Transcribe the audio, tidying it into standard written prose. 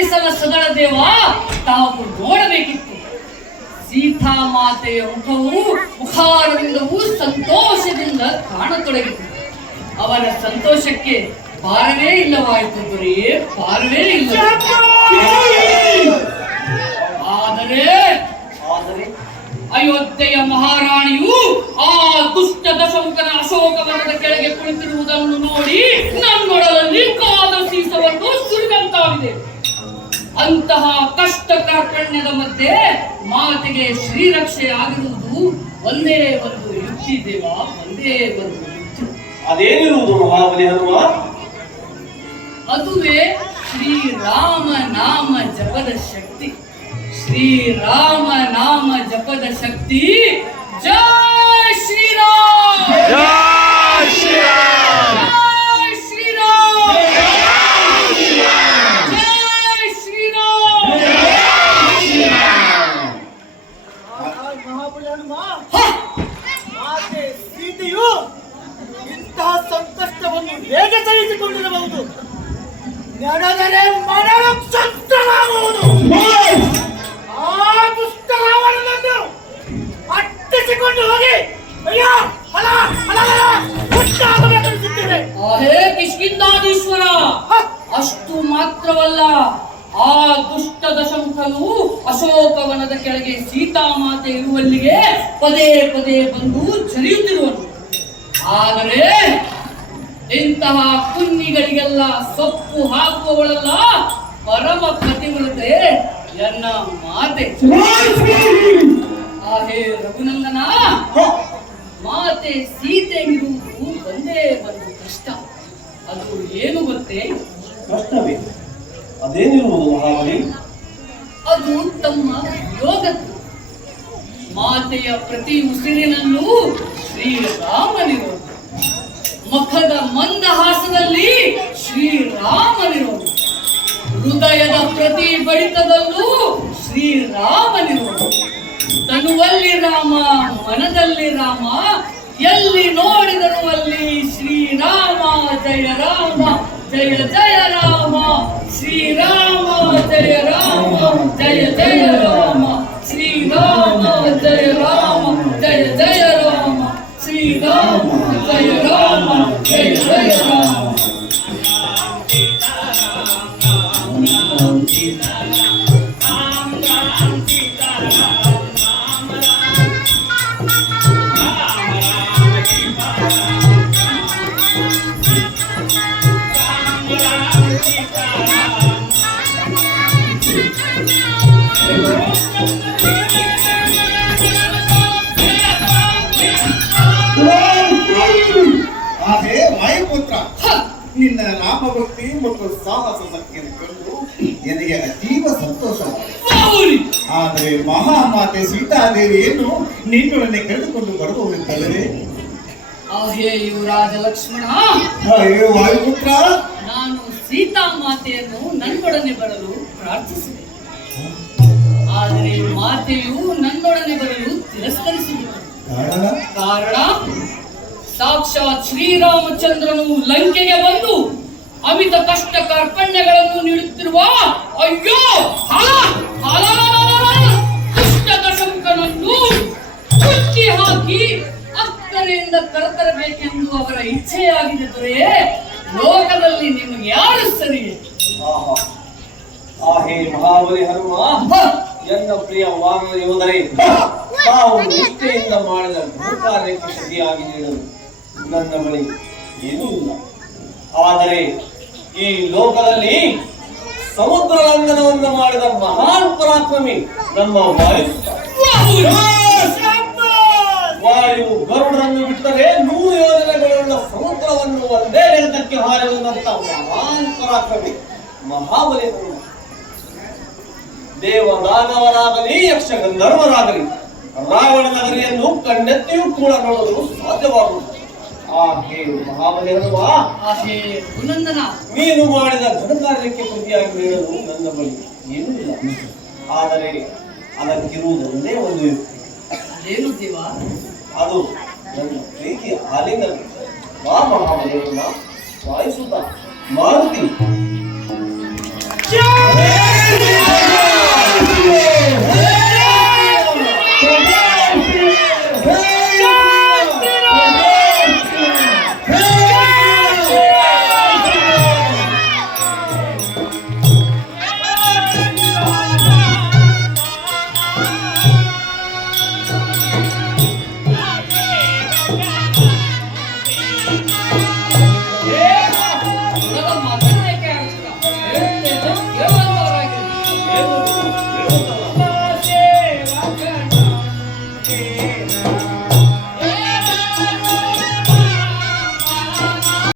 ಪರಿಸಲ ಸದಳ ದೇವ ತಾವು ನೋಡಬೇಕಿತ್ತು. ಸೀತಾ ಮಾತೆಯ ಮುಖಾರವಿಂದವೂ ಸಂತೋಷದಿಂದ ಕಾಣತೊಡಗಿತು. ಅವರ ಸಂತೋಷಕ್ಕೆ ಪಾರವೇ ಇಲ್ಲವಾಯಿತು ಗುರಿ, ಪಾರವೇ ಇಲ್ಲ. ಆದರೆ ಅಯೋಧ್ಯೆಯ ಮಹಾರಾಣಿಯು ಆ ದುಷ್ಟ ದಶಮುಖನ ಅಶೋಕವನದ ಕೆಳಗೆ ಕುಳಿತಿರುವುದನ್ನು ನೋಡಿ ನನ್ನೊಡಲಲ್ಲಿ ಕಾದ ಸೀಸವನ್ನು ಸುರಿದಂತಾಗಿದೆ. ಅಂತಹ ಕಷ್ಟ ಕಾರ್ಪಣ್ಯದ ಮಧ್ಯೆ ಮಾತೆಗೆ ಶ್ರೀರಕ್ಷೆ ಆಗಿರುವುದು ಒಂದೇ ಒಂದು ಯುಕ್ತಿ ದೇವ, ಒಂದೇ ಒಂದು ಯುಕ್ತಿ. ಅದೇನಿರುವುದು ಮಹಾಬಲಿ ಹನುಮ? ಅದುವೇ ಶ್ರೀರಾಮ ನಾಮ ಜಪದ ಶಕ್ತಿ. ಶ್ರೀರಾಮ ನಾಮ ಜಪದ ಶಕ್ತಿ. ಜೈ ಶ್ರೀರಾಮ್, ಜೈ ಶ್ರೀರಾಮ್, ಜೈ ಶ್ರೀರಾಮ್, ಜೈ ಶ್ರೀರಾಮ್. ಮಹಾಬಲಿ ಹನುಮ, ಮಾತೆ ಸೀತೆಯು ಇಂತಹ ಸಂಕಷ್ಟವನ್ನು ಹೇಗೆ ಸಹಿಸಿಕೊಂಡಿರಬಹುದು? ನಡೆದರೆ ಮನವು ಕ್ಷಂತ್ರವಾಗುವುದು. ಆ ದುಷ್ಟ ರಾವಣನನ್ನು ಅಟ್ಟಿಸಿಕೊಂಡು ಹೋಗಿ ಅಯ್ಯೋ ಹಲ ಹಲ ಹುಟ್ಟಾಗಬೇಕೆನಿಸುತ್ತಿದೆ. ಹೇ ಕಿಷ್ಕಿಂಧಾಧೀಶ್ವರ, ಅಷ್ಟು ಮಾತ್ರವಲ್ಲ, ಆ ದುಷ್ಟ ದಶಮುಖನು ಅಶೋಕವನದ ಕೆಳಗೆ ಸೀತಾಮಾತೆ ಇರುವಲ್ಲಿಗೆ ಪದೇ ಪದೇ ಬಂದು ಜರಿಯುತ್ತಿರುವನು. ಆದರೆ ಇಂತಹ ಕುನ್ನಿಗಳಿಗೆಲ್ಲ ಸೊಪ್ಪು ಹಾಕುವವಳಲ್ಲ ಪರಮ ಪತಿವ್ರತೆ ಎನ್ನ ಮಾತೆ. ಹೇ ರಘುನಂದನ, ಮಾತೆ ಸೀತೆಗಿರುವುದು ಒಂದೇ ಒಂದು ಕಷ್ಟ. ಅದು ಏನು ಗೊತ್ತೇ? ಕಷ್ಟವೇ? ಅದೇನಿರುವುದು ಮಹಾಬಲಿ? ಅದು ತಮ್ಮ ಯೋಗದ್ದು. ಮಾತೆಯ ಪ್ರತಿ ಉಸಿರಿನಲ್ಲೂ ಶ್ರೀರಾಮನಿರೋದು. ಮುಖದ ಮಂದಹಾಸದಲ್ಲಿ ಶ್ರೀರಾಮನಿರೋದು. ಹೃದಯದ ಪ್ರತಿ ಬಡಿತದಲ್ಲೂ ಶ್ರೀರಾಮನಿರೋದು. ತನುವಲ್ಲಿ ರಾಮ, ಮನದಲ್ಲಿ ರಾಮ, ಎಲ್ಲಿ ನೋಡಿದರೂ ಅಲ್ಲಿ ಶ್ರೀರಾಮ. ಜಯ ರಾಮ, ಜಯ ಜಯ ರಾಮ, ಶ್ರೀರಾಮ ಜಯ ರಾಮ, ಜಯ ಜಯ ರಾಮ, ಶ್ರೀರಾಮ ಜಯ ರಾಮ, ಜಯ ಜಯ ರಾಮ, ಶ್ರೀರಾಮ ಜಯ ರಾಮ, ಜಯ ಜಯ ರಾಮ. ಆದರೆ ವಾಯುಪುತ್ರ, ನಿನ್ನ ರಾಮಭಕ್ತಿ ಮತ್ತು ಸಾಹಸ ಶಕ್ತಿಯನ್ನು ಕಂಡು ನನಗೆ ಅತೀವ ಸಂತೋಷವಾಗಿದೆ. ಆದರೆ ಮಹಾಮಾತೆ ಸೀತಾದೇವಿಯನ್ನು ನಿನ್ನೊಡನೆ ಕರೆದುಕೊಂಡು ಬರಬಹುದಿತ್ತಲ್ಲವೇ? ಹೇ ಯುವರಾಜ ಲಕ್ಷ್ಮಣ, ಅಯ್ಯೋ ವಾಯುಪುತ್ರ, ನಾನು ಸೀತಾಮಾತೆಯನ್ನು ನನ್ನೊಡನೆ ಬರಲು ಪ್ರಾರ್ಥಿಸಿದೆ. ಆದರೆ ಮಾತೆಯು ನನ್ನೊಡನೆ ಬರಲು ತಿರಸ್ಕರಿಸಿಬಿಟ್ಟಳು. ಕಾರಣ ಸಾಕ್ಷಾತ್ ಶ್ರೀರಾಮಚಂದ್ರನು ಲಂಕೆಗೆ ಬಂದು ಅಮಿತ ಕಷ್ಟ ಕಾರ್ಪಣ್ಯಗಳನ್ನು ನೀಡುತ್ತಿರುವ ಅಯ್ಯೋ ದುಷ್ಟ ದಶಮುಖನನ್ನು ಕುಟ್ಟಿ ಹಾಕಿ ಅಕ್ಕರೆಯಿಂದ ಕರೆತರಬೇಕೆಂದು ಅವರ ಇಚ್ಛೆಯಾಗಿದೆ. ದೊರೆ, ಲೋಕದಲ್ಲಿ ನಿಮಗೆ ಯಾರು ಸರಿ? ಹೇ ಮಹಾಬಲಿ ಹನುಮ, ಎನ್ನ ಪ್ರಿಯ ವಾನರ ಯೋಧರೇ, ತಾವು ನಿಷ್ಠೆಯಿಂದ ಮಾಡಿದ ಕಾರ್ಯಕ್ಕೆ ಸರಿಯಾಗಿ ನೀಡಲು ನನ್ನ ಬಳಿ ಏನೂ ಇಲ್ಲ. ಆದರೆ ಈ ಲೋಕದಲ್ಲಿ ಸಮುದ್ರ ಲಂಘನವನ್ನು ಮಾಡಿದ ಮಹಾನ್ ಪರಾಕ್ರಮಿ ನಮ್ಮ ವಾಯು ಗರುಡರನ್ನು ಬಿಟ್ಟರೆ 100 ಯೋಜನೆಗಳುಳ್ಳ ಸಮುದ್ರವನ್ನು ಒಂದೇ ನೆಲಕ್ಕೆ ಹಾರಿದಂತ ಮಹಾನ್ ಪರಾಕ್ರಮಿ ಮಹಾಬಲಿ ಹನುಮ. ದೇವದಾನವರಾಗಲಿ ಯಕ್ಷ ಗಂಧರ್ವರಾಗಲಿ ರಾವಣ ನಗರಿಯನ್ನು ಕಣ್ಣೆತ್ತಿಯೂ ಕೂಡ ನೋಡಲು ಸಾಧ್ಯವಾಗುವುದು. ಹೇ ಮಹಾಬಲಿ ಹನುಮ, ನೀನು ಮಾಡಿದ ಘನ ಕಾರ್ಯಕ್ಕೆ ಪ್ರತಿಯಾಗಿ ನೀಡಲು ನನ್ನ ಬಳಿ ಏನೂ ಇಲ್ಲ. ಆದರೆ ಅದಕ್ಕಿರುವುದು ಒಂದೇ ಒಂದು ಯುಕ್ತಿ. ಅದು ನನ್ನ ಪ್ರೀತಿಯ ಆಲಿಂಗನ. ಮಹಾಬಲಿ ಹನುಮ, ವಾಯುಸುತ ಮಾರುತಿ